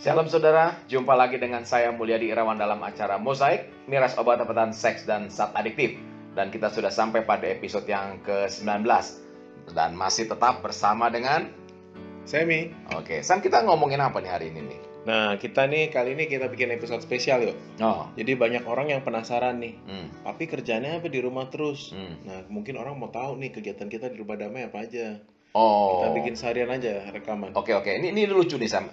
Shalom saudara, jumpa lagi dengan saya Mulyadi Irawan dalam acara Mozaik, miras obat-obatan seks dan zat adiktif. Dan kita sudah sampai pada episode yang ke-19 dan masih tetap bersama dengan Semi. Oke, Sam, kita ngomongin apa nih hari ini nih? Nah, kali ini kita bikin episode spesial yuk. Oh, Jadi banyak orang yang penasaran nih. hmm, Papi kerjanya apa di rumah terus? hmm. Nah, mungkin orang mau tahu nih kegiatan kita di rumah damai apa aja. Oh, Kita bikin seharian aja rekaman. oke. Ini lucu nih Sam.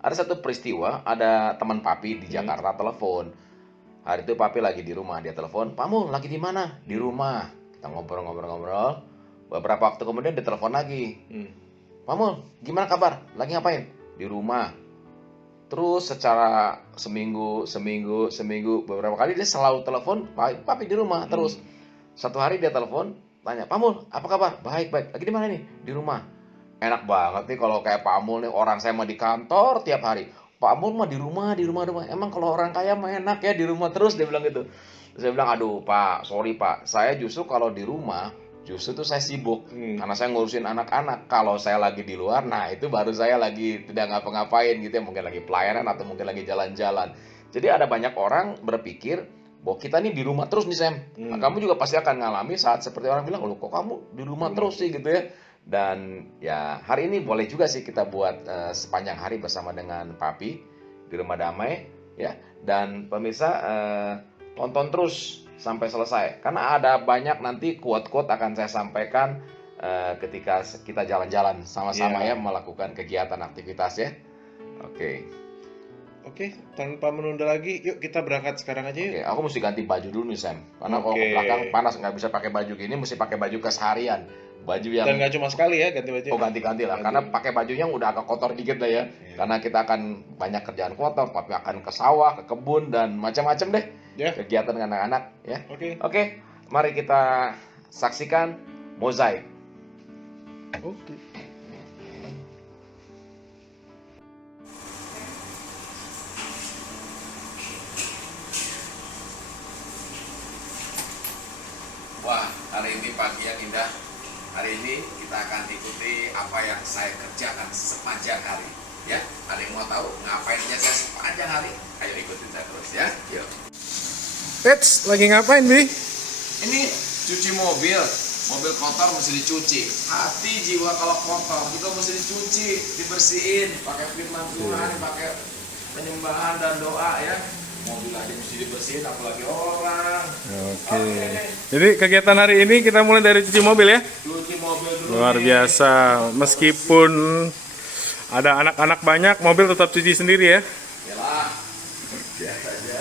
Ada satu peristiwa, ada teman papi di Jakarta telepon. Hari itu papi lagi di rumah, dia telepon, "Pamu lagi di mana?" "Di rumah." Kita ngobrol-ngobrol. Beberapa waktu kemudian dia telepon lagi. Hmm. "Pamu, gimana kabar? Lagi ngapain?" "Di rumah." Terus secara seminggu, beberapa kali dia selalu telepon, papi di rumah terus. Satu hari dia telepon, tanya, "Pamul, apa kabar?" "Baik. Lagi di mana nih?" "Di rumah." Enak banget nih kalau kayak Pamul nih, orang saya mah di kantor tiap hari. Pamul mah di rumah. Emang kalau orang kaya mah enak ya di rumah terus, dia bilang gitu. Terus saya bilang, "Aduh Pak, sorry Pak, saya justru kalau di rumah, justru tuh saya sibuk. Karena saya ngurusin anak-anak. Kalau saya lagi di luar, nah itu baru saya lagi tidak ngapa-ngapain gitu ya. Mungkin lagi pelayanan atau mungkin lagi jalan-jalan." Jadi ada banyak orang berpikir bahwa kita nih di rumah terus nih Sam. Nah, kamu juga pasti akan ngalami saat seperti orang bilang, "Loh kok kamu di rumah terus sih?" gitu ya. Dan ya hari ini boleh juga sih kita buat sepanjang hari bersama dengan Papi di Rumah Damai ya. Dan pemirsa tonton terus sampai selesai karena ada banyak nanti quote-quote akan saya sampaikan ketika kita jalan-jalan sama-sama ya melakukan kegiatan aktivitas ya. Oke. Oke, tanpa menunda lagi, yuk kita berangkat sekarang aja Oke, yuk. aku mesti ganti baju dulu nih Sam. Karena kalau ke Oke. belakang panas nggak bisa pakai baju gini, mesti pakai baju keseharian. Baju yang Dan nggak cuma sekali ya ganti baju. ganti-ganti lah. Karena pakai baju yang udah agak kotor dikit lah ya. Karena kita akan banyak kerjaan kotor, tapi akan ke sawah, ke kebun dan macam-macam deh. Ya. Kegiatan dengan anak-anak ya. Oke. Oke, mari kita saksikan Mozaik. Oke. Wah, hari ini pagi yang indah. Hari ini kita akan ikuti apa yang saya kerjakan sepanjang hari. Ya, ada yang mau tahu ngapain aja saya sepanjang hari? Ayo ikutin saya terus ya. Yuk. Eits, lagi ngapain, Bi? Ini cuci mobil. Mobil kotor mesti dicuci. Hati jiwa kalau kotor itu mesti dicuci, dibersihin, pakai firman Tuhan, pakai penyembahan dan doa ya. Mobil aja mesti dibersihin, apalagi orang. Oke. Jadi kegiatan hari ini kita mulai dari cuci mobil ya? Cuci mobil dulu. Luar nih. biasa. Meskipun ada anak-anak banyak, mobil tetap cuci sendiri ya? Yalah, biasa aja.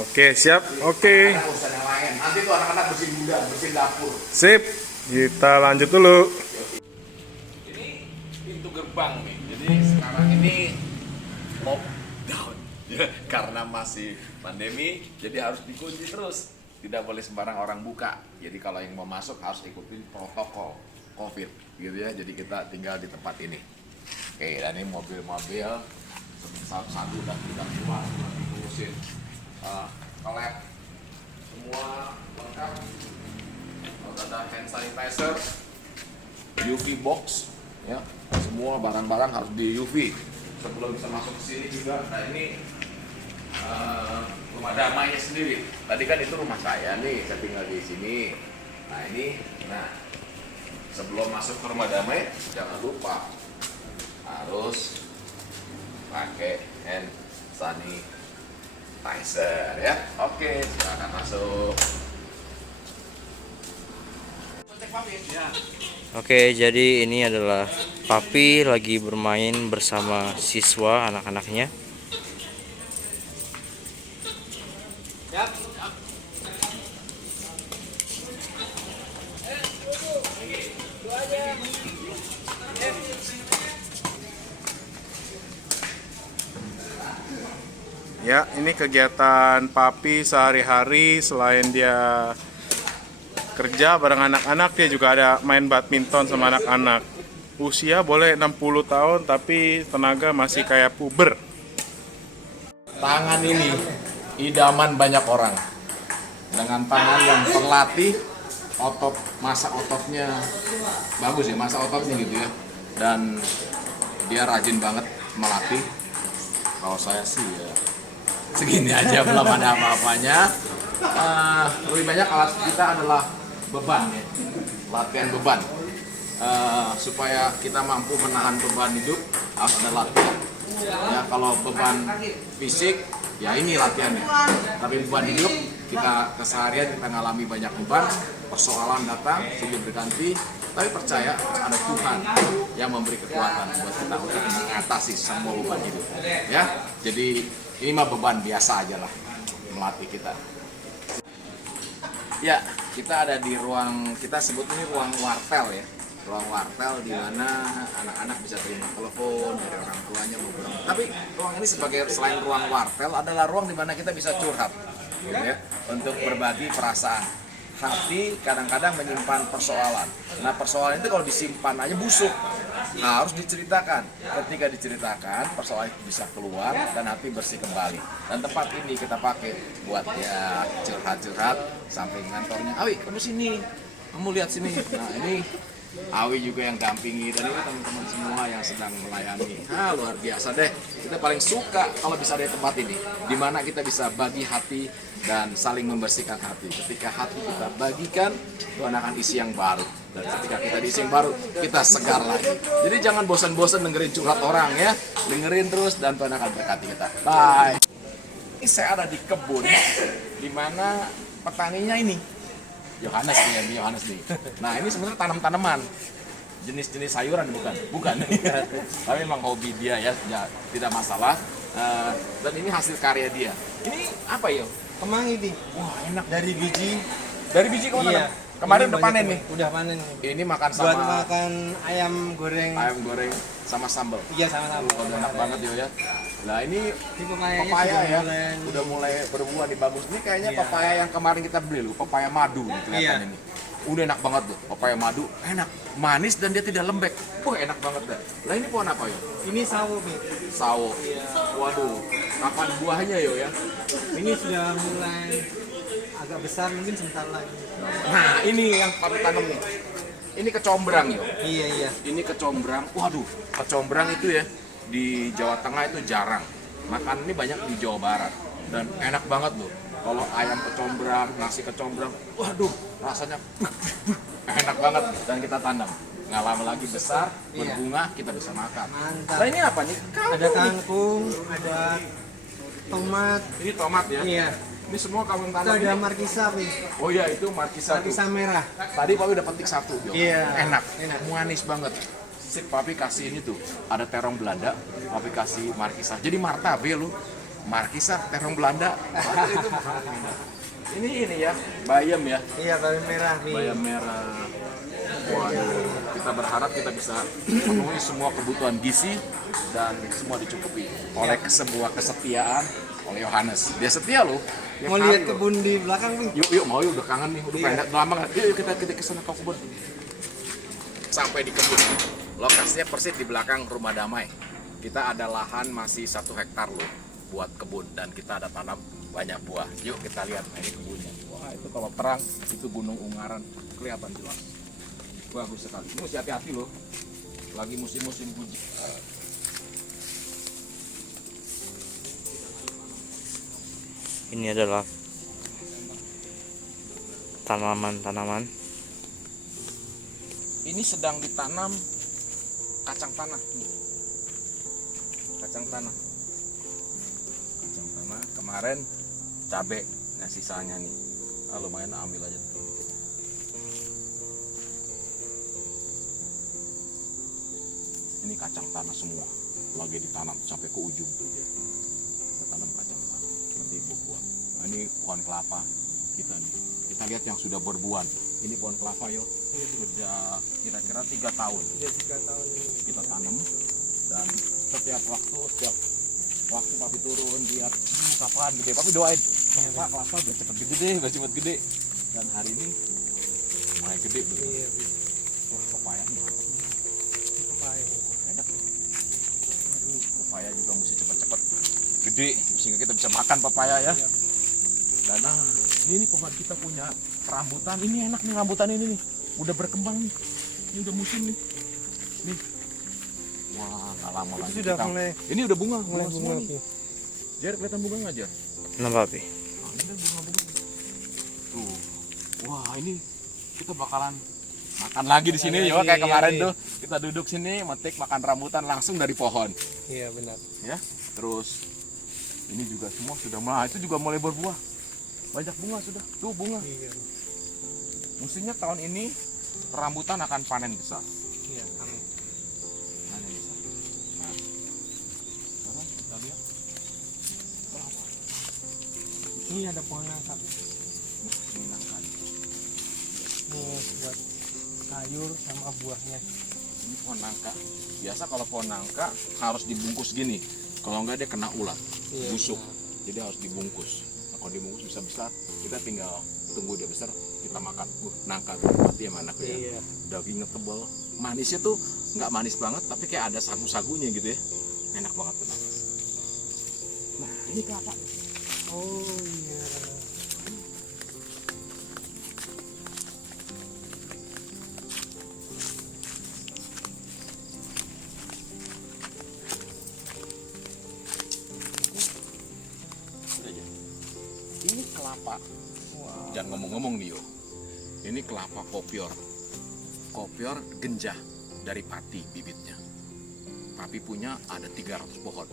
Oke, siap. Oke. Ada urusan yang lain. Nanti tuh anak-anak bersihin gudang, bersihin dapur. Sip. Kita lanjut dulu. Ini pintu gerbang nih. Jadi sekarang ini lockdown ya, karena masih pandemi, jadi harus dikunci terus. Tidak boleh sembarang orang buka. Jadi kalau yang mau masuk harus ikutin protokol COVID gitu ya. Jadi kita tinggal di tempat ini. Oke, dan ini mobil-mobil satu-satu udah kita keluar, udah diurusin. Collab semua lengkap. Ada hand sanitizer, UV box, ya semua barang-barang harus di UV sebelum bisa masuk ke sini juga. Nah ini rumah damainya sendiri. Tadi kan itu rumah saya nih, saya tinggal di sini. Nah ini, sebelum masuk ke rumah damai jangan lupa harus pakai hand sanitizer ya. Oke, silakan masuk. Oke, jadi ini adalah Papi lagi bermain bersama siswa anak-anaknya. Ya, ini kegiatan Papi sehari-hari. Selain dia kerja bareng anak-anak, dia juga ada main badminton sama anak-anak. Usia boleh 60 tahun, tapi tenaga masih kayak puber. Tangan ini idaman banyak orang. Dengan tangan yang terlatih, masa ototnya bagus ya, masa ototnya gitu ya. Dan dia rajin banget melatih. Kalau saya sih ya segini aja, belum ada apa-apanya. Lebih banyak alat kita adalah beban ya, latihan beban. Supaya kita mampu menahan beban hidup harus ada latihan. Ya kalau beban fisik ya ini latihannya. Tapi beban hidup kita keseharian kita ngalami banyak beban, persoalan datang silih berganti. Tapi percaya ada Tuhan yang memberi kekuatan buat kita untuk mengatasi semua beban hidup. Ya, jadi ini mah beban biasa aja lah melatih kita. Ya, kita ada di ruang, kita sebut ini ruang wartel ya. Ruang wartel di mana anak-anak bisa terima telepon dari orang tuanya ngobrol. Tapi ruang ini sebagai selain ruang wartel adalah ruang di mana kita bisa curhat, gitu ya, untuk berbagi perasaan. Hati kadang-kadang menyimpan persoalan. Nah persoalan itu kalau disimpan aja busuk, harus diceritakan. Ketika diceritakan, persoalan itu bisa keluar dan hati bersih kembali. Dan tempat ini kita pakai buat ya curhat-curhat. Samping kantornya, Awi kamu sini, kamu lihat sini. Nah ini Awi juga yang dampingi, dan ini teman-teman semua yang sedang melayani. Luar biasa deh. Kita paling suka kalau bisa ada tempat ini, di mana kita bisa bagi hati dan saling membersihkan hati. Ketika hati kita bagikan, Tuhan akan isi yang baru. Dan ketika kita diisi yang baru, kita segar lagi. Jadi jangan bosan-bosan dengerin curhat orang ya. Dengerin terus dan Tuhan akan berkati kita. Bye. Ini saya ada di kebun, di mana petaninya ini Yohanes nih. Nah ini sebenarnya tanam-tanaman, jenis-jenis sayuran bukan. Tapi memang hobi dia ya, tidak masalah. Dan ini hasil karya dia. Ini apa ya? Kemangi nih. Wah enak. Dari biji. Dari biji kamu Iya. tanam? Kemarin Ini udah banyak panen nih. Udah panen nih. Ini makan Buat sama makan ayam goreng. sama sambal. Iya sama-sama. Udah enak banget ya. Nah ini Ini papayanya papaya sudah ya, mulai- udah mulai berbuah nih, bagus. Ini kayaknya Iya. papaya yang kemarin kita beli loh, papaya madu nih kelihatannya Iya. nih. Udah enak banget tuh, papaya madu, enak, manis dan dia tidak lembek. Wah enak banget dah. Nah ini pohon apa ya? Ini sawo nih. Sawo. Waduh, kapan buahnya yo ya? Ini sudah mulai agak besar, mungkin sebentar lagi. Nah ini yang kami tanam nih. Ini kecombrang yo. Iya. Ini kecombrang. Waduh, kecombrang itu ya di Jawa Tengah itu jarang. Makan ini banyak di Jawa Barat dan enak banget loh. Kalau ayam kecombrang, nasi kecombrang, waduh, rasanya enak banget dan kita tanam. Nggak lama lagi besar, Iya. berbunga, kita bisa makan. Mantap. Nah ini apa nih? Ada kangkung, ada tomat. Ini tomat ya? Iya. Ini semua kamu Itu tanam ada ini? markisa, Pi. Oh iya, itu markisa tuh. Markisa merah. Tadi Papi udah petik satu, Jo. Iya. Enak, Enak. manis banget. Sip, Papi kasih ini tuh. Ada terong Belanda, Papi kasih markisa. Jadi martabe lu. Markisa, terong Belanda. Itu ini ya, bayam ya. Iya, bayam merah nih. Bayam merah. Waduh, kita berharap kita bisa memenuhi semua kebutuhan gizi dan semua dicukupi oleh sebuah kesetiaan oleh Yohanes. Dia setia loh. Tiap Mau hari lihat loh. kebun di belakang, Pi? Yuk, mau yuk, udah kangen nih, udah Iya. pengen lama nggak? Yuk, kita ke sana ke kebun. Sampai di kebun. Lokasinya persis di belakang Rumah Damai. Kita ada lahan masih 1 hektar loh buat kebun dan kita ada tanam banyak buah. Yuk kita lihat ini kebunnya. Wah itu kalau terang itu Gunung Ungaran kelihatan jelas. Bagus sekali. Ini mesti hati-hati loh. Lagi musim-musim hujan. Ini adalah tanaman-tanaman. Ini sedang ditanam kacang tanah. Nih. Kacang tanah. Kacang tanah. Kemarin cabe. Nah sisanya nih. Lumayan ambil aja dulu dikit. Ini kacang tanah semua. Lagi ditanam sampai ke ujung tuh dia. Kita tanam kacang tanah. Nanti berbuah. Nah, ini pohon kelapa kita nih. Kita lihat yang sudah berbuah. Ini pohon kelapa yo. Ini sudah kira-kira 3 tahun. Sudah 3 tahun ini. Kita tanam dan setiap waktu Papi turun lihat kapan gede, Papi doain Pak kelapa udah cepet gede deh, udah cepet gede. Dan hari ini mulai gede betul. Iya, Pi. Wah pepaya nih mantap nih. Ini papaya. Enak nih. Aduh, pepaya juga mesti cepet-cepet gede sehingga kita bisa makan pepaya ya. Dan ini pohon kita punya rambutan, ini enak nih rambutan ini nih, udah berkembang nih, ini udah musim nih. Wah, nggak lama lagi. sudah mulai Ini udah bunga bunga semua nih. Pi. Jar, kelihatan bunga nggak, Jar? Kenapa, Pi? Nah, ini kan bunga-bunga. Tuh. Wah, ini kita bakalan makan lagi di sini yo, kayak kemarin tuh. Kita duduk sini metik makan rambutan langsung dari pohon. Iya benar. Ya. Terus ini juga semua sudah mulai, itu juga mulai berbuah. Banyak bunga sudah. Tuh bunga. Iya. Mestinya tahun ini rambutan akan panen besar. Iya, amin. Panen besar. Nah, sekarang kita lihat berapa. Ini ada pohon nangka. Ini nangka. Nih buat sayur sama buahnya. Ini pohon nangka. Biasa kalau pohon nangka harus dibungkus gini. Kalau enggak dia kena ulat, Iya, busuk. benar. Jadi harus dibungkus. Nah, kalau dibungkus bisa besar, kita tinggal tunggu dia besar, kita makan. Nangka tuh mati sama anaknya. Iya. Dagingnya tebal. Manisnya tuh nggak manis banget, tapi kayak ada sagu-sagunya gitu ya. Enak banget tuh. Nah, ini kelapa. Oh iya. Udah aja. Ini kelapa. Jangan ngomong-ngomong nih yo. Ini kelapa kopior. Kopior genjah dari Pati bibitnya. Papi punya ada 300 pohon.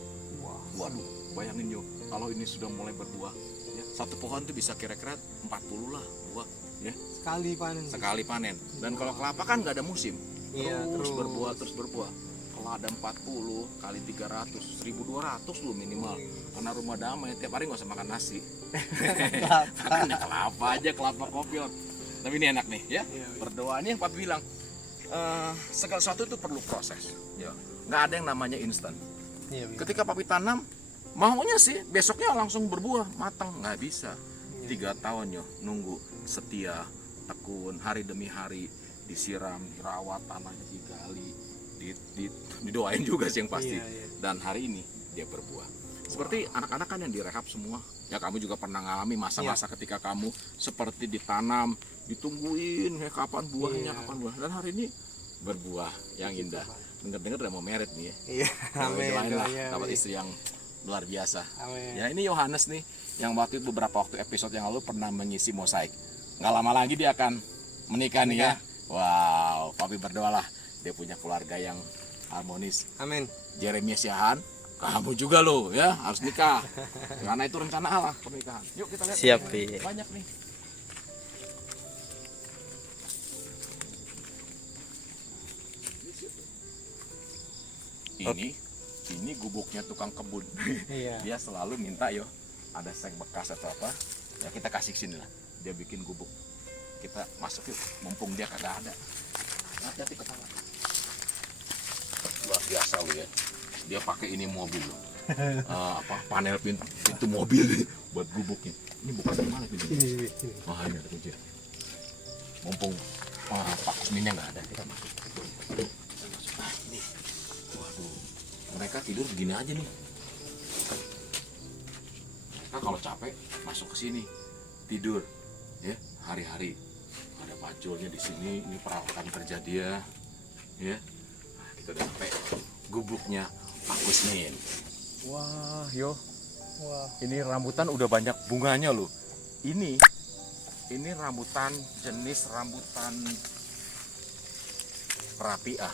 Waduh, bayangin yo, kalau ini sudah mulai berbuah, ya, satu pohon tuh bisa kira-kira 40 lah buah, ya, Sekali panen. sekali panen. Dan kalau kelapa kan nggak ada musim, Iya, terus terus. berbuah, terus berbuah. Kalau ada 40 kali 300, 1200 lu minimal. Karena rumah damai, tiap hari nggak usah makan nasi. Makannya kelapa aja, kelapa kopior. Tapi ini enak nih, ya. Iya, iya. Berdoa ini yang papi bilang, segala sesuatu itu perlu proses, ya. Nggak ada yang namanya instan. Iya, iya. Ketika papi tanam, maunya sih besoknya langsung berbuah, matang. Nggak bisa. 3 tahun yo, nunggu, setia, tekun, hari demi hari, disiram, dirawat, tanahnya digali, didoain juga sih yang pasti. Iya, iya. Dan hari ini dia berbuah. Seperti anak-anak kan yang direhab semua. Ya kamu juga pernah ngalami masa-masa ketika kamu seperti ditanam, ditungguin ya kapan buahnya, Iya. kapan buah. Dan hari ini berbuah yang indah. Dengar-dengar udah mau merit nih ya. Iya, amin. Doain lah Doanya, dapat amin. istri yang luar biasa. Amin. Ya ini Yohanes nih yang beberapa waktu episode yang lalu pernah mengisi mosaik. Nggak lama lagi dia akan menikah nih ya. Wow, papi berdoalah dia punya keluarga yang harmonis. Amin. Jeremias Yahan, kamu juga lo ya harus nikah. Karena itu rencana Allah pernikahan. Yuk kita lihat. Siap, Pi. Banyak nih. Ini gubuknya tukang kebun. Iya. Dia selalu minta yo ada seng bekas atau apa ya kita kasih sini lah, dia bikin gubuk, kita masuk yuk mumpung dia kagak ada. Hati-hati kepala, luar biasa lu ya, dia pakai ini mobil loh. Panel pintu mobil buat gubuknya. Ini bukan dari mana pintu? Ini. Wah ini ada kunci. Mumpung Pak Kusminnya nggak ada, kita masuk. Nah, ini, waduh, mereka tidur begini aja nih. Mereka kalau capek masuk ke sini tidur, ya hari-hari. Ada paculnya di sini, ini peralatan kerja dia, ya. Nah, kita udah sampai gubuknya Pak Kusmin. Wah, yo. Wah. Ini rambutan udah banyak bunganya loh. Ini rambutan jenis rambutan rapiah.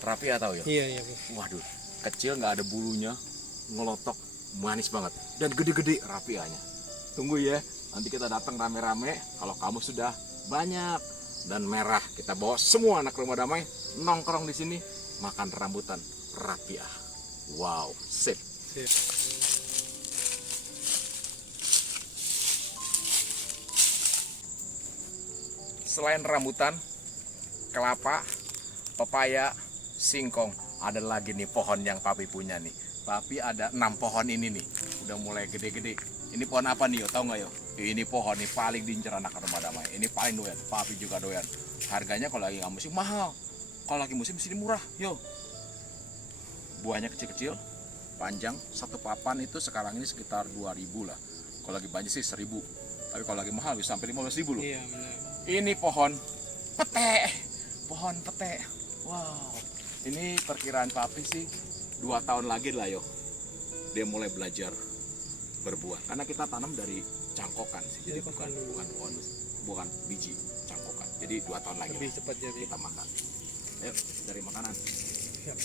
Rapiah tahu ya? Iya, iya. Waduh, kecil nggak ada bulunya, ngelotok, manis banget dan gede-gede rapiahnya. Tunggu ya, nanti kita datang rame-rame. Kalau kamu sudah banyak dan merah, kita bawa semua anak rumah damai nongkrong di sini makan rambutan rapiah. Wow, sip. Sip. Selain rambutan, kelapa, pepaya, singkong, ada lagi nih pohon yang papi punya nih. Papi ada 6 pohon ini nih, udah mulai gede-gede. Ini pohon apa nih yo, tau nggak yo? Ini pohon nih paling diincar anak rumah damai. Ini paling doyan, papi juga doyan. Harganya kalau lagi nggak musim mahal, kalau lagi musim sini murah, yo. Buahnya kecil-kecil, panjang, satu papan itu sekarang ini sekitar 2.000 lah. Kalau lagi banyak sih 1.000, tapi kalau lagi mahal bisa sampai 15.000 loh. Iya, benar. Ini pohon pete, pohon pete. Wow, Ini perkiraan papi sih 2 tahun lagi lah yo. Dia mulai belajar berbuah. Karena kita tanam dari cangkokan sih. Jadi bukan biji, cangkokan. Jadi 2 tahun lagi Lebih cepat jadi. kita makan. Ayo, dari makanan. Siap.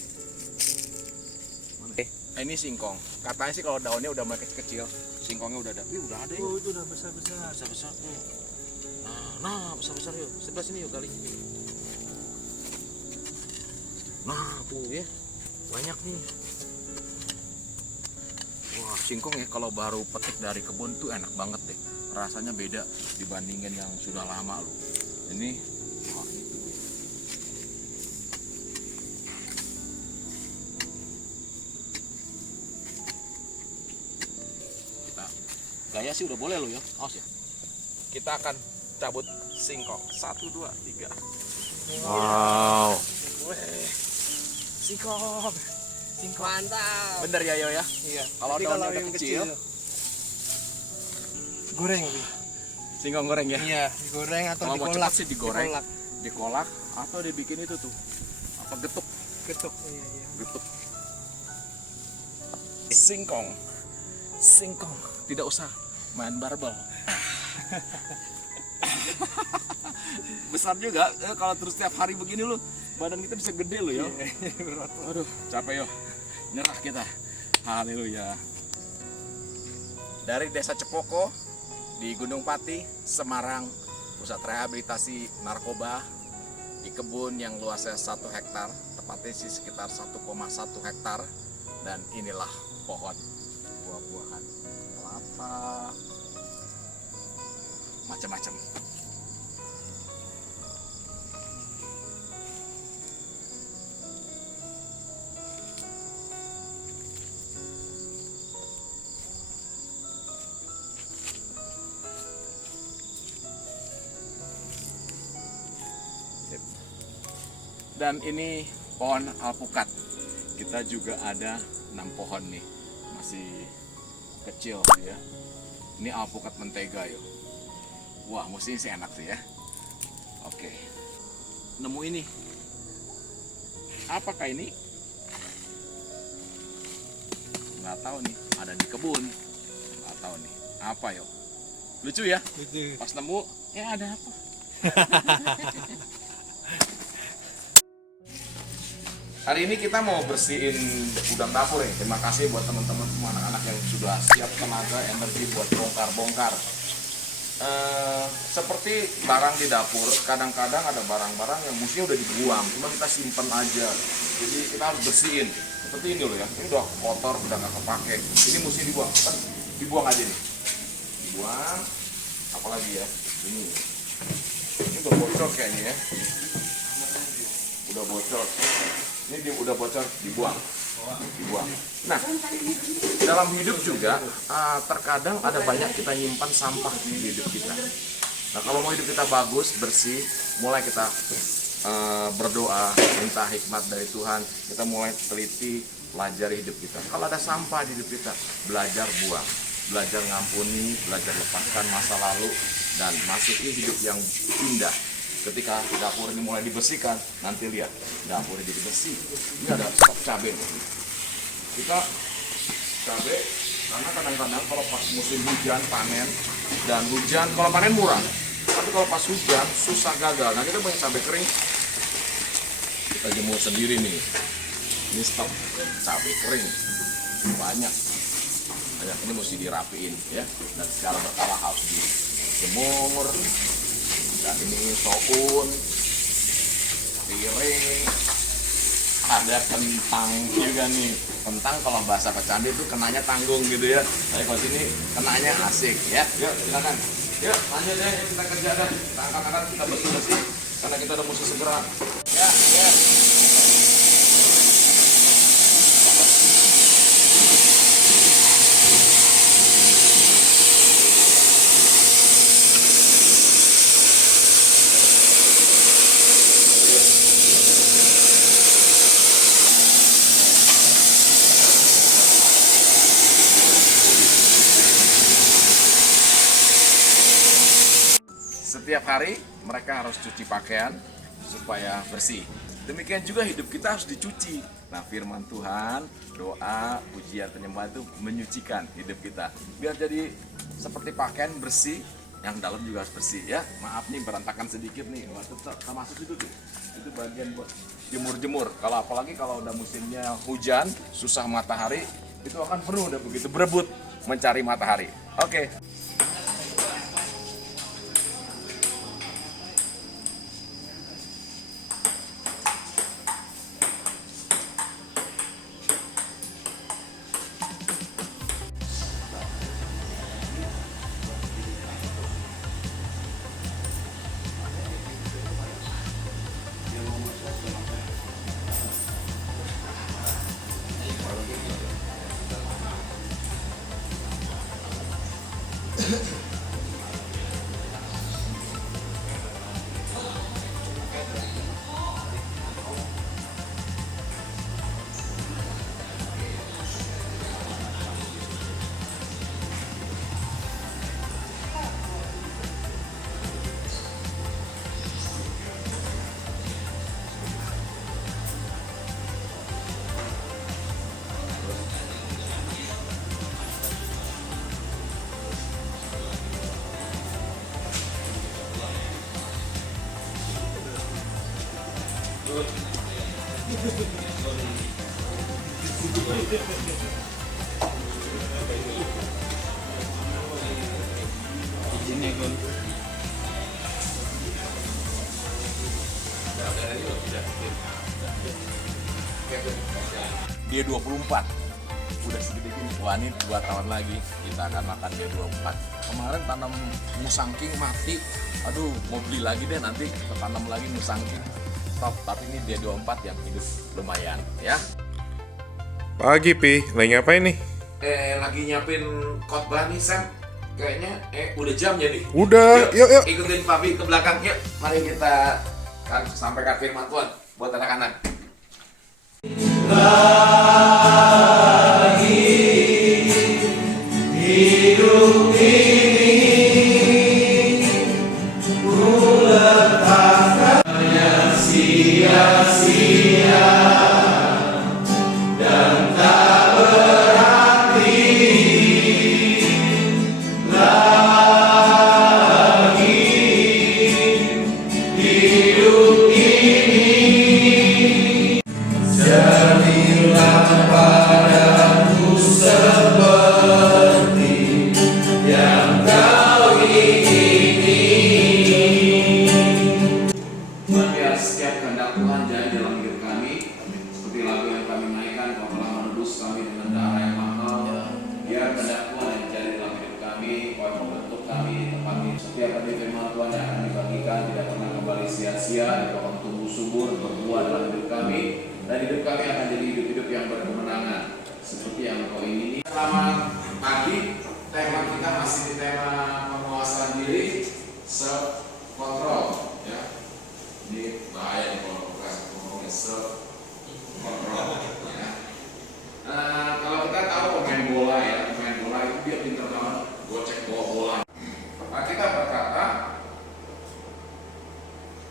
Ini singkong. Katanya sih kalau daunnya udah mulai kecil, singkongnya udah ada. Udah ada ya. Oh, itu udah besar-besar. Besar-besar tuh. Nah, besar-besar yuk. Sebelah sini yuk kali. Nah, tuh ya. Banyak nih. Wah, singkong ya kalau baru petik dari kebun tuh enak banget deh. Rasanya beda dibandingin yang sudah lama loh. Ini wah, ini. Kita gaya sih udah boleh loh ya. Awas ya. Kita akan cabut singkong. 1 2 3. Wow. Weh. Singkong. Singkong. Mantap. Bener ya Yo ya? Iya. Kalau Tapi daunnya udah yang kecil, goreng Wi. singkong goreng ya. Iya, digoreng atau Kalau mau dikolak. cepat sih digoreng. Dikolak. Dikolak atau dibikin itu tuh. Apa getuk? Ketuk. Iya, iya. Getuk. Singkong. Singkong. Tidak usah main barbel. Besar juga kalau terus tiap hari begini lu badan kita bisa gede lo ya. Berat. Aduh, capek yo. Nyerah kita. Haleluya. Dari Desa Cepoko di Gunung Pati, Semarang, pusat rehabilitasi narkoba di kebun yang luasnya 1 hektar, tepatnya sih sekitar 1,1 hektar, dan inilah pohon buah-buahan kelapa macam-macam. Dan ini pohon alpukat. Kita juga ada 6 pohon nih, masih kecil ya. Ini alpukat mentega yo. Wah, mesti sih enak sih ya. Oke, nemu ini. Apakah ini? Nggak tahu nih. Ada di kebun. Nggak tahu nih. Apa yo? Lucu ya? Itu. Pas nemu, ya ada apa? Hari ini kita mau bersihin gudang dapur ya. Terima kasih buat teman-teman semua anak-anak yang sudah siap tenaga, energi buat bongkar-bongkar. Seperti barang di dapur, kadang-kadang ada barang-barang yang mestinya udah dibuang, cuma kita simpan aja. Jadi kita harus bersihin. Seperti ini loh ya, ini udah kotor, udah nggak kepake. Ini mesti dibuang, kan dibuang aja nih. Dibuang, apalagi ya, ini udah bocor kayaknya ya. Udah bocor. Ini udah bocor, dibuang. Nah, dalam hidup juga terkadang ada banyak kita nyimpan sampah di hidup kita. Nah, kalau mau hidup kita bagus, bersih, mulai kita berdoa, minta hikmat dari Tuhan. Kita mulai teliti, pelajari hidup kita. Kalau ada sampah di hidup kita, belajar buang, belajar ngampuni, belajar lepaskan masa lalu, dan masuki hidup yang indah. Ketika dapur ini mulai dibersihkan, nanti lihat dapur ini jadi bersih. Ini ada stok cabai. Kita cabai karena kadang-kadang kalau pas musim hujan panen, dan hujan kalau panen murah, tapi kalau pas hujan susah gagal. Nah, kita punya cabai kering, kita jemur sendiri nih. Ini stok cabai kering banyak. Ini mesti dirapiin ya, dan secara berkala harus dijemur. Dan ini soun, piring, ada kentang juga nih. Kentang kalau bahasa Pecandi itu kenanya tanggung gitu ya. Tapi kalau sini kenanya asik ya. Yuk silakan. Yuk lanjut deh, kita kerja dah. Kita angkat-angkat, kita bersih-bersih karena kita udah mesti segera. Ya, ya. Setiap hari mereka harus cuci pakaian supaya bersih. demikian juga hidup kita harus dicuci. Nah, firman Tuhan, doa, pujian, penyembahan itu menyucikan hidup kita. Biar jadi seperti pakaian bersih, yang dalam juga harus bersih ya. Maaf nih berantakan sedikit nih, waktu kita masuk itu tuh. Itu bagian buat jemur-jemur. Kalau apalagi kalau udah musimnya hujan, susah matahari, itu akan penuh udah begitu berebut mencari matahari. Oke. Dia 24 udah segede gini. Wah, ini 2 tahun lagi kita akan makan dia 24. Kemarin tanam musangking mati. Aduh, mau beli lagi deh nanti, kita tanam lagi musangking. Top, tapi ini dia 24 yang hidup lumayan ya. Pagi Pi, lagi ngapain nih? Lagi nyiapin khotbah nih Sam. Kayaknya udah jamnya nih. Udah, yuk. Ikutin Papi ke belakang yuk. Mari kita sampaikan firman Tuhan buat anak-anak. Biar setiap kehendak Tuhan jadi dalam hidup kami, seperti lagu yang kami naikkan, Kau telah menebus kami dengan darah yang mahal. Biar kehendak Tuhan yang jadi dalam hidup kami, Kau membentuk kami di tempat ini. Setiap hari firman Tuhan yang akan dibagikan tidak pernah kembali sia-sia, dan Kau tumbuh subur berbuah dalam hidup kami, dan hidup kami akan jadi hidup-hidup yang berkemenangan seperti yang Kau ingini. Selamat pagi. Tema kita masih di tema penguasaan diri, self control ya. Ini bahaya nih kalau bukan ngomongin self control ya. Kalau kita tahu pemain bola ya, pemain bola itu dia pintar banget gocek bawa bola. Nah, kita berkata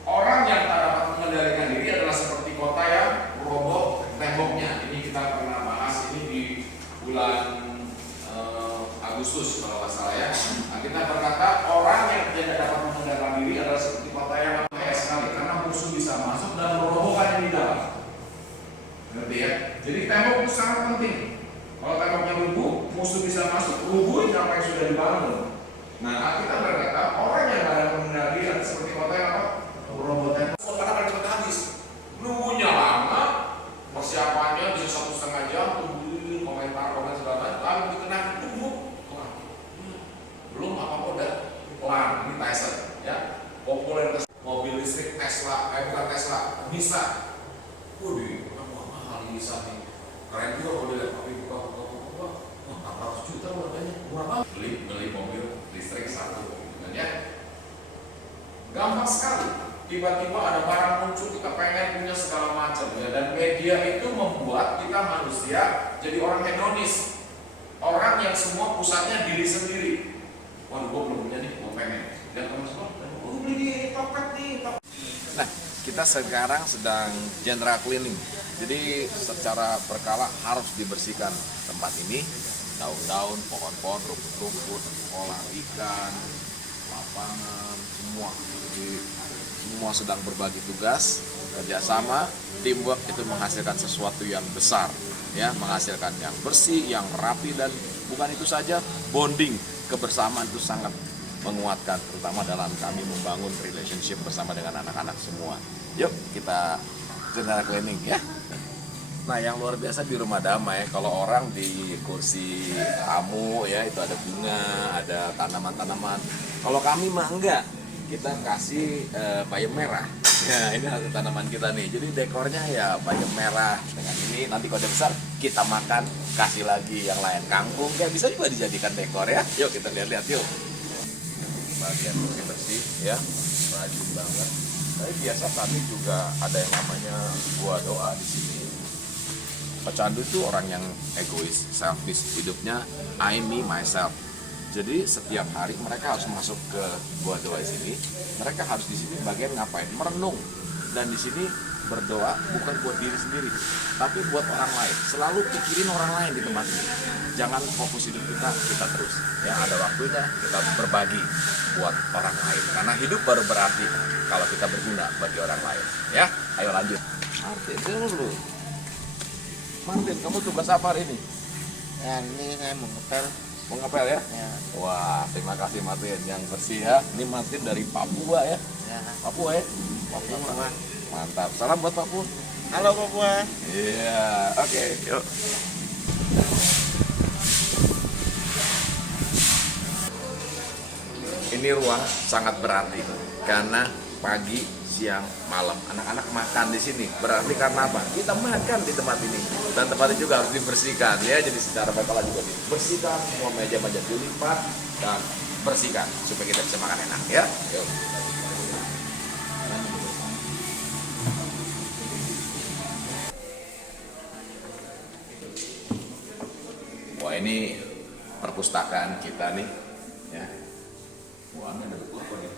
orang yang tak dapat mengendalikan diri adalah seperti kota yang roboh temboknya. Ini kita pernah bahas ini di bulan Agustus kalau nggak salah ya. Nah, kita berkata orang yang tidak dapat mengendalikan diri adalah seperti kota yang bahaya sekali karena musuh bisa masuk dan merobohkan yang di dalam. Ngerti ya? Jadi tembok itu sangat penting. Kalau temboknya rubuh, musuh bisa masuk, rubuhin apa yang sudah dibangun. Nah, kita berkata orang yang tidak dapat mengendalikan diri adalah seperti kota yang apa? Meroboh tembok. Karena akan cepat habis. Nunggunya lama, persiapannya bisa 1,5 jam, tungguin komentar segala macam, lalu dikena tunggu. Belum apa-apa udah pelan, ini Tyson ya. Popularitas mobil listrik Tesla, bukan Tesla, Nissan. Waduh, mahal Nissan nih. Keren juga mobilnya, tapi buka. 400 juta harganya, murah banget. Beli mobil listrik satu, kan ya. Gampang sekali. Tiba-tiba ada barang muncul, kita pengen punya segala macam ya. Dan media itu membuat kita manusia jadi orang hedonis. Orang yang semua pusatnya diri sendiri. Waduh, gue belum punya nih, gue pengen. Dan kamu semua, gue beli di Tokped nih. Nah, kita sekarang sedang general cleaning. Jadi secara berkala harus dibersihkan tempat ini, daun-daun, pohon-pohon, rumput-rumput, kolam ikan, lapangan, semua. Jadi semua sedang berbagi tugas, kerjasama, teamwork itu menghasilkan sesuatu yang besar, ya, menghasilkan yang bersih, yang rapi, dan bukan itu saja, bonding, kebersamaan itu sangat menguatkan, terutama dalam kami membangun relationship bersama dengan anak-anak semua. Yuk kita general cleaning ya. Nah, yang luar biasa di rumah damai, kalau orang di kursi tamu ya itu ada bunga, ada tanaman-tanaman. Kalau kami mah enggak, kita kasih bayam merah. Ya, ini hasil tanaman kita nih. Jadi dekornya ya bayam merah dengan ini. Nanti kalau udah besar kita makan, kasih lagi yang lain, kangkung, kayak bisa juga dijadikan dekor ya. Yuk kita lihat-lihat yuk. Bagian bersih ya, rajin banget. Tapi biasa kami juga ada yang namanya gua doa di sini. Pecandu itu orang yang egois, selfish, hidupnya I, me, myself. Jadi setiap hari mereka harus masuk ke gua doa di sini. Mereka harus di sini bagian ngapain? Merenung. Dan di sini berdoa bukan buat diri sendiri, tapi buat orang lain. Selalu pikirin orang lain di tempat ini. Jangan fokus hidup kita terus. Ya, ada waktunya kita berbagi buat orang lain. Karena hidup baru berarti kalau kita berguna bagi orang lain. Ya, ayo lanjut. Martin, dulu. Martin, kamu tugas apa hari ini? Ya, ini saya mau ngepel. Mau ngepel ya? Ya. Wah, terima kasih Martin yang bersih ya. Ini Martin dari Papua ya. Ya. Papua ya? Papua. Mantap. Salam buat Papua. Halo Papua. Iya, oke, yuk. Ini ruang sangat berarti karena pagi, siang, malam anak-anak makan di sini. Berarti karena apa? Kita makan di tempat ini dan tempat ini juga harus dibersihkan ya. Jadi secara berkala juga dibersihkan, semua meja-meja dilipat dan bersihkan supaya kita bisa makan enak ya. Yuk. Wah, ini perpustakaan kita nih ya. Wah, ini ada buku apa nih?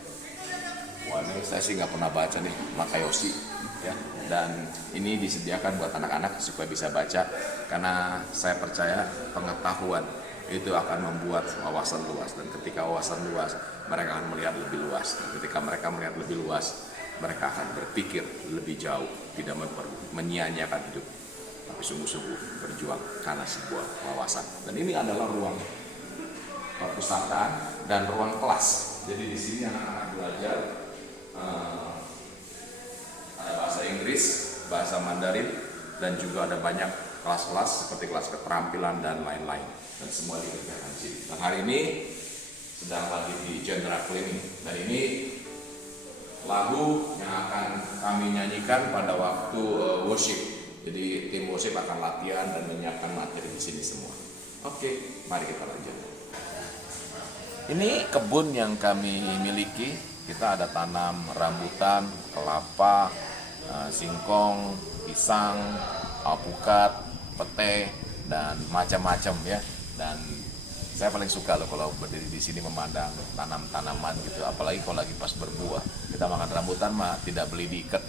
Wah, ini saya sih nggak pernah baca nih, Makayoshi ya. Dan ini disediakan buat anak-anak supaya bisa baca, karena saya percaya pengetahuan itu akan membuat wawasan luas, dan ketika wawasan luas mereka akan melihat lebih luas, dan ketika mereka melihat lebih luas mereka akan berpikir lebih jauh, tidak menyia-nyiakan hidup, tapi sungguh-sungguh berjuang karena sebuah wawasan. Dan ini adalah ruang perpustakaan dan ruang kelas. Jadi di sini anak-anak belajar ada bahasa Inggris, bahasa Mandarin, dan juga ada banyak kelas-kelas seperti kelas keterampilan dan lain-lain. Dan semua dikerjakan di sini. Dan hari ini sedang lagi di general cleaning. Dan ini lagu yang akan kami nyanyikan pada waktu worship. Jadi tim worship akan latihan dan menyiapkan materi di sini semua. Oke, mari kita lanjut. Ini kebun yang kami miliki. Kita ada tanam rambutan, kelapa, singkong, pisang, alpukat, pete, dan macam-macam ya. Dan saya paling suka loh kalau berdiri di sini memandang tanam-tanaman gitu. Apalagi kalau lagi pas berbuah. Kita makan rambutan mah tidak beli diikat.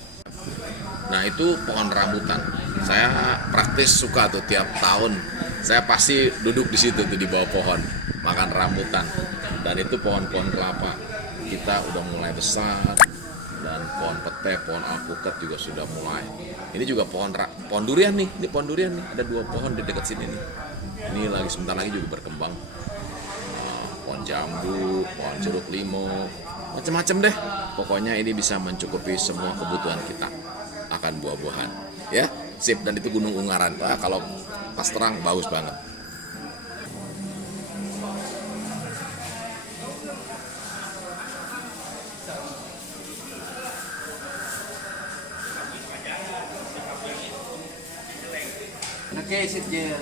Nah, itu pohon rambutan. Saya praktis suka tuh tiap tahun. Saya pasti duduk di situ tuh di bawah pohon makan rambutan. Dan itu pohon-pohon kelapa kita udah mulai besar, dan pohon pete, pohon alpukat juga sudah mulai. Ini juga pohon durian nih. Ini pohon durian nih. Ada 2 pohon di dekat sini nih. Ini lagi sebentar lagi juga berkembang. Pohon jambu, pohon jeruk limau, macam-macam deh. Pokoknya ini bisa mencukupi semua kebutuhan kita akan buah-buahan. Ya, sip. Dan itu Gunung Ungaran. Wah, kalau pas terang bagus banget. Oke, sip ya.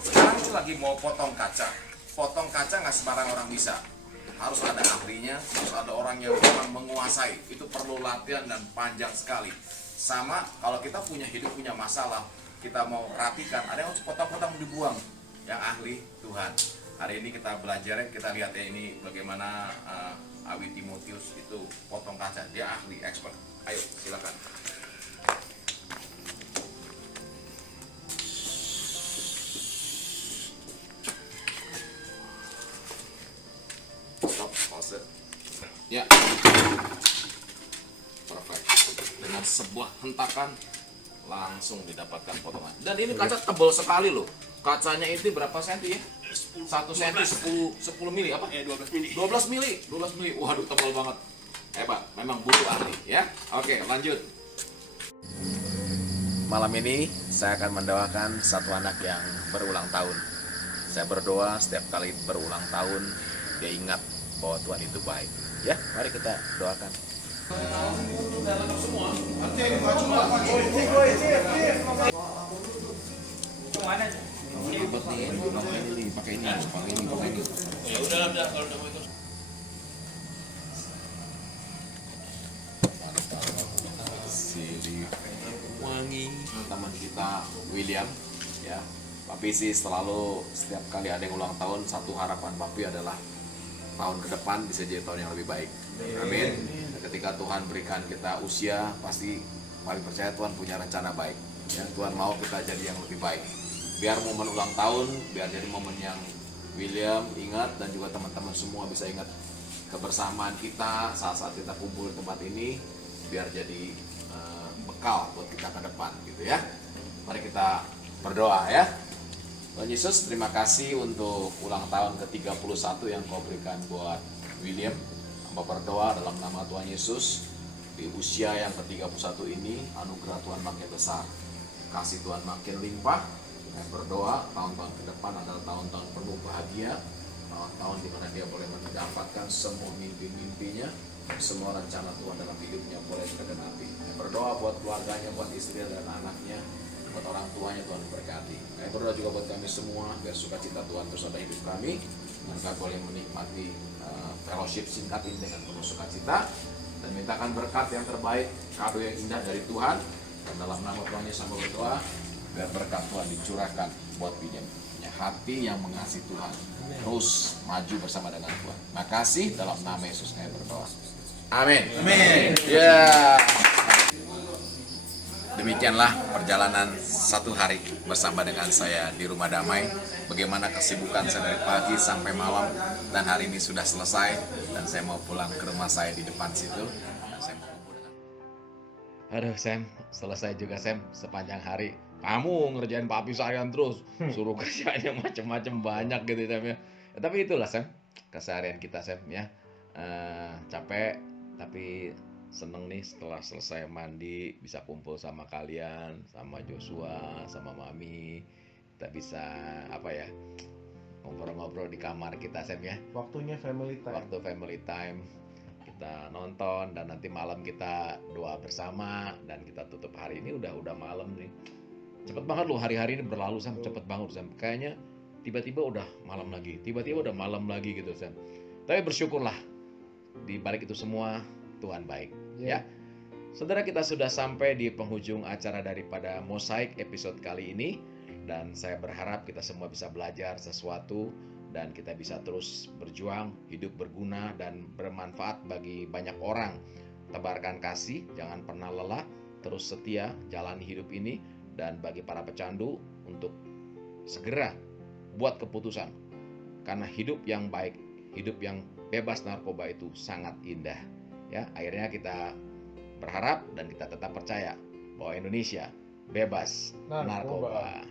Sekarang tuh lagi mau potong kaca. Potong kaca nggak sembarang orang bisa. Harus ada ahlinya, harus ada orang yang memang menguasai. Itu perlu latihan dan panjang sekali. Sama kalau kita punya hidup, punya masalah, kita mau rapikan, ada yang harus potong-potong dibuang. Yang ahli Tuhan. Hari ini kita belajar, kita lihat ya ini bagaimana Awi Timotius itu potong kaca. Dia ahli, expert. Ayo, silakan. Stop, pause. Ya. Perfect. Dengan sebuah hentakan langsung didapatkan potongan. Dan ini kaca tebal sekali loh. Kacanya itu berapa senti ya? 1 senti 10 mili apa? 12 mili. 12 mili. 12 mili. Waduh, tebal banget. Hebat. Memang butuh ahli ya. Oke, lanjut. Malam ini saya akan mendoakan satu anak yang berulang tahun. Saya berdoa setiap kali berulang tahun dia ingat bahwa Tuhan itu baik. Ya, mari kita doakan. Pakai ini. Ya udah kalau udah itu. Wangi teman kita William ya. Papi sih selalu setiap kali ada yang ulang tahun, satu harapan Papi adalah tahun ke depan bisa jadi tahun yang lebih baik. Amin. Ketika Tuhan berikan kita usia, pasti paling percaya Tuhan punya rencana baik. Ya, Tuhan mau kita jadi yang lebih baik. Biar momen ulang tahun, biar jadi momen yang William ingat dan juga teman-teman semua bisa ingat kebersamaan kita saat-saat kita kumpul di tempat ini, biar jadi bekal buat kita ke depan gitu ya. Mari kita berdoa ya. Tuhan Yesus, terima kasih untuk ulang tahun ke-31 yang Kau berikan buat William. Hamba berdoa dalam nama Tuhan Yesus, di usia yang ke-31 ini anugerah Tuhan makin besar, kasih Tuhan makin limpah. Saya berdoa tahun-tahun ke depan adalah tahun-tahun penuh bahagia, tahun-tahun di mana dia boleh mendapatkan semua mimpi-mimpinya, semua rencana Tuhan dalam hidupnya boleh tergenapi. Saya berdoa buat keluarganya, buat istri dan anaknya, buat orang tuanya, Tuhan berkati. Saya berdoa juga buat kami semua, biar sukacita Tuhan terus ada hidup kami, dan kami boleh menikmati fellowship singkat ini dengan penuh sukacita, dan mintakan berkat yang terbaik, kado yang indah dari Tuhan. Dan dalam nama Tuhan Yesus kami berdoa, biar berkat Tuhan dicurahkan buat William, punya hati yang mengasihi Tuhan, terus maju bersama dengan Tuhan. Makasih dalam nama Yesus kami berdoa. Amin. Amin. Ya. Demikianlah perjalanan satu hari bersama dengan saya di Rumah Damai. Bagaimana kesibukan saya dari pagi sampai malam, dan hari ini sudah selesai dan saya mau pulang ke rumah saya di depan situ. Dan saya mau kumpul dengan... Aduh Sam, selesai juga Sam sepanjang hari. Kamu ngerjain papi seharian terus, suruh kerjanya macam-macam banyak gitu Sam ya. Tapi itulah Sam, keseharian kita Sam ya. Capek tapi seneng nih setelah selesai mandi bisa kumpul sama kalian, sama Joshua, sama Mami. Kita bisa ngobrol-ngobrol di kamar kita Sam ya. Waktunya family time. Waktu family time. Kita nonton dan nanti malam kita doa bersama dan kita tutup hari ini udah malam nih. Cepet banget loh hari-hari ini berlalu Sam, cepet banget Sam. Kayaknya tiba-tiba udah malam lagi, tiba-tiba udah malam lagi gitu Sam. Tapi bersyukurlah di balik itu semua Tuhan baik ya. Saudara, kita sudah sampai di penghujung acara daripada Mosaik episode kali ini, dan saya berharap kita semua bisa belajar sesuatu dan kita bisa terus berjuang, hidup berguna dan bermanfaat bagi banyak orang. Tebarkan kasih, jangan pernah lelah, terus setia jalani hidup ini, dan bagi para pecandu untuk segera buat keputusan, karena hidup yang baik, hidup yang bebas narkoba itu sangat indah ya. Akhirnya kita berharap dan kita tetap percaya bahwa Indonesia bebas narkoba.